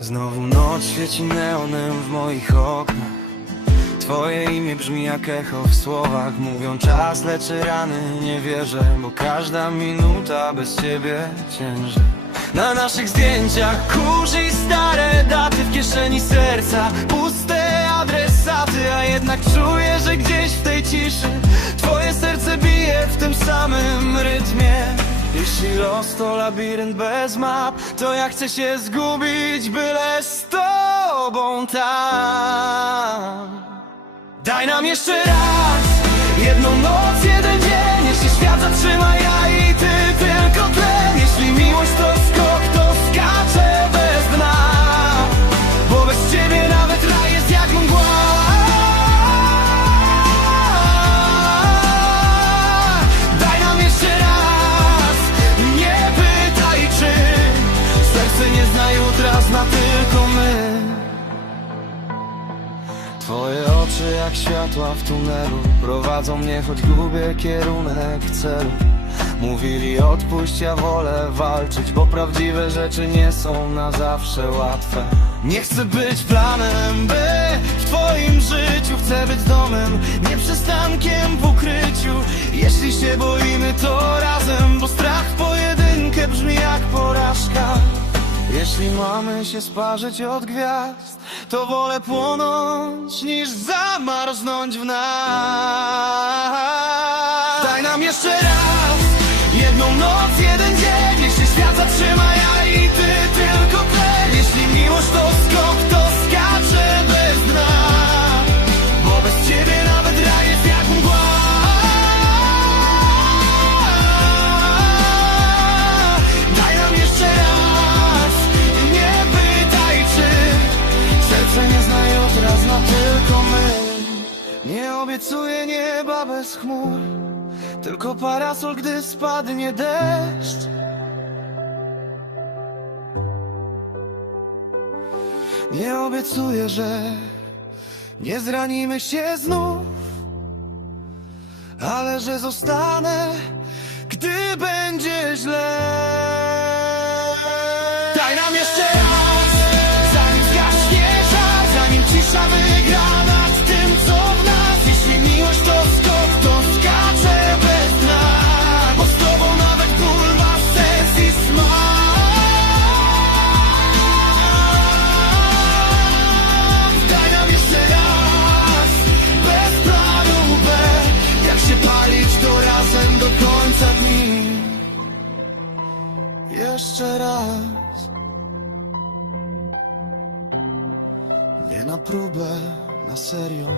Znowu noc świeci neonem w moich oknach. Twoje imię brzmi jak echo w słowach. Mówią czas leczy rany, nie wierzę Bo każda minuta bez ciebie cięży Na naszych zdjęciach kurz i stare daty W kieszeni serca. Puste adresaty A jednak czuję, że gdzieś w tej ciszy Twoje serce bije w tym samym rytmie jeśli los to labirynt bez map. To ja chcę się zgubić, byle z tobą tam. Daj nam jeszcze raz Jedną noc, jeden dzień. Jeśli świat zatrzyma ja i ty Twoje oczy jak światła w tunelu Prowadzą mnie, choć gubię kierunek celu. Mówili odpuść, ja wolę walczyć Bo prawdziwe rzeczy nie są na zawsze łatwe. Nie chcę być planem B w twoim życiu Chcę być domem, nie przystankiem w ukryciu. Jeśli się boimy to razem Bo strach w jeśli mamy się sparzyć od gwiazd, to wolę płonąć niż zamarznąć w nas. Nie obiecuję nieba bez chmur Tylko parasol, gdy spadnie deszcz Nie obiecuję, że nie zranimy się znów ale że zostanę, gdy będzie źle. Jeszcze raz. Nie na próbę, na serio.